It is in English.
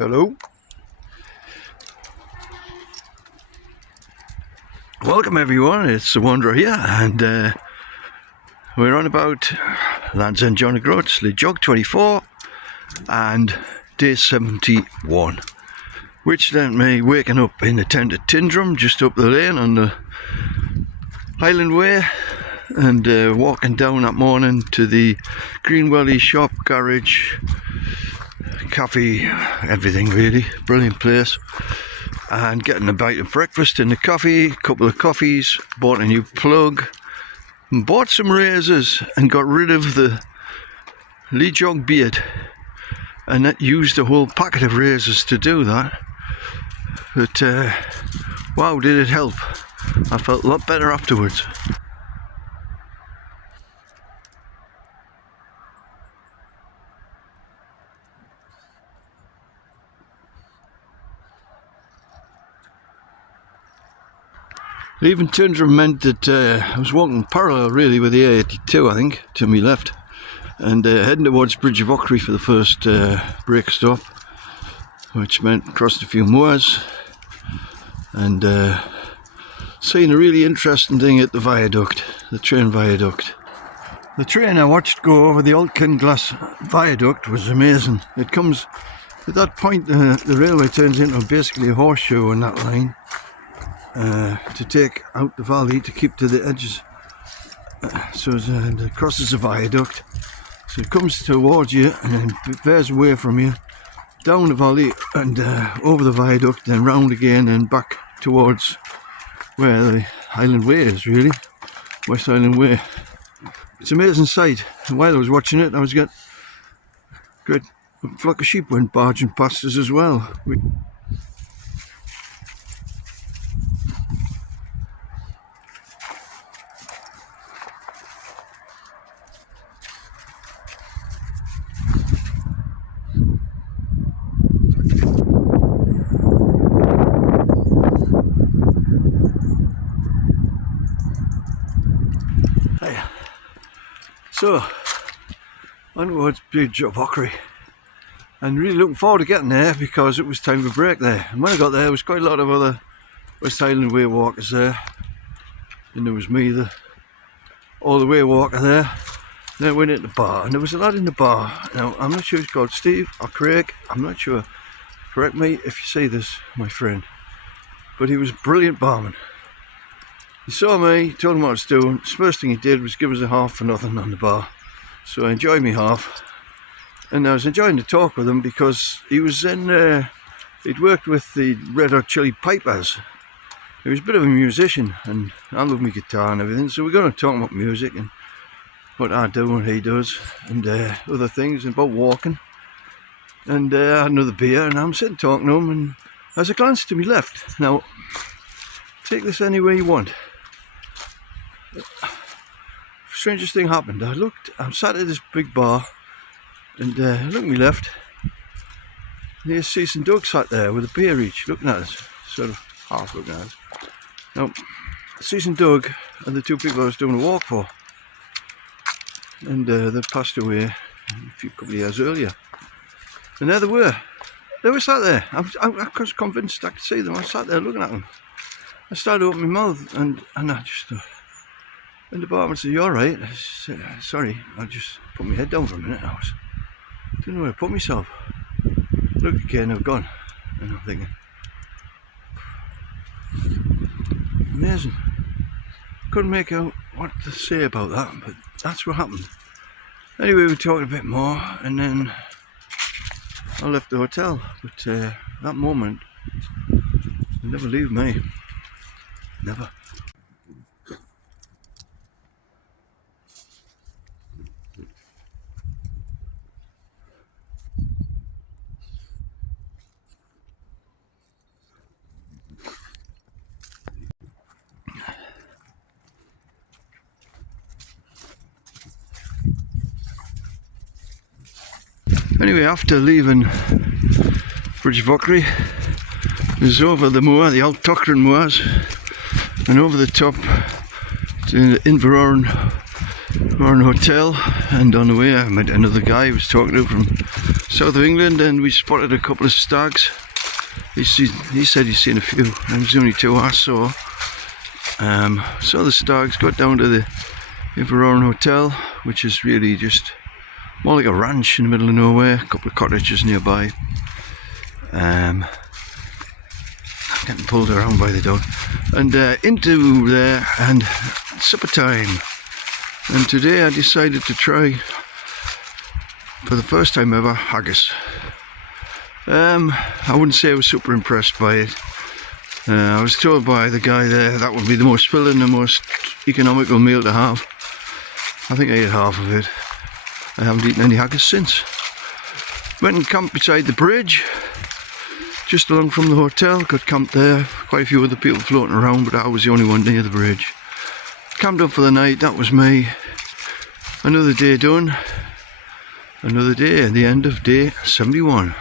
Hello. Welcome everyone, it's the Wanderer here, and we're on about Land's End John O'Groats, Jog 24 and day 71, which then me waking up in the tent at Tindrum, just up the lane on the Highland way, and walking down that morning to the Greenwelly shop, garage, cafe, everything really, brilliant place, and getting a bite of breakfast in the coffee, a couple of coffees, bought a new plug, and bought some razors and got rid of the Jog beard, and that used a whole packet of razors to do that. But wow, did it help. I felt a lot better afterwards. Leaving Tindrum meant that I was walking parallel really with the A82, I think, to my left, and heading towards Bridge of Ochry for the first break stop, which meant crossing a few moors and seeing a really interesting thing at the viaduct, the train viaduct. The train I watched go over the Ochry glass viaduct was amazing. It comes at that point, the railway turns into basically a horseshoe on that line. To take out the valley to keep to the edges, so it crosses a viaduct, so it comes towards you and then veers away from you down the valley and over the viaduct, then round again and back towards where the Highland Way is, really, West Highland Way. It's an amazing sight, and while I was watching it I was getting a great flock of sheep went barging past us as well. So, on towards Bridge of Ochry, and really looking forward to getting there because it was time for break there. And when I got there, there was quite a lot of other West Highland Way walkers there, and there was me, the all the way walker there. Then I went into the bar, and there was a lad in the bar. Now, I'm not sure he's called Steve or Craig, I'm not sure. Correct me if you see this, my friend. But he was a brilliant barman. He saw me, told him what I was doing. The first thing he did was give us a half for nothing on the bar. So I enjoyed me half. And I was enjoying the talk with him because he was in, he'd worked with the Red Hot Chili Pipers. He was a bit of a musician, and I love my guitar and everything. So we're going to talk about music and what I do and he does, and other things, and about walking. And I had another beer, and I'm sitting talking to him, and as I glanced to my left, now, take this any way you want. Strangest thing happened. I'm sat at this big bar, and I looked at my left, and here's Cease and Doug sat there with a beer each, looking at us, sort of half looking at us. Now, Cease and Doug are the two people I was doing a walk for, and they passed away a couple of years earlier. And there they were sat there. I was convinced I could see them. I sat there looking at them. I started opening my mouth, and I just and the barman said, "You alright?" I said, "Sorry, I just put my head down for a minute. I didn't know where to put myself. Look again, I've gone." And I'm thinking, amazing. Couldn't make out what to say about that, but that's what happened. Anyway, we talked a bit more, and then I left the hotel. But that moment will never leave me. Never. Anyway, after leaving Bridge of Ochry, it was over the moor, the old Ochry moors, and over the top to the Inveron Hotel, and on the way I met another guy I was talking to from south of England, and we spotted a couple of stags. He said he's seen a few, and it was the only two I saw. Saw the stags, got down to the Inverrowing Hotel, which is really just more like a ranch in the middle of nowhere, a couple of cottages nearby. I'm getting pulled around by the dog. And into there, and supper time. And today I decided to try, for the first time ever, haggis. I wouldn't say I was super impressed by it. I was told by the guy there that would be the most filling, the most economical meal to have. I think I ate half of it. I haven't eaten any haggis since. Went and camped beside the bridge, just along from the hotel. Got camped there, quite a few other people floating around, but I was the only one near the bridge. Camped up for the night, that was me. Another day done. Another day, at the end of day 71.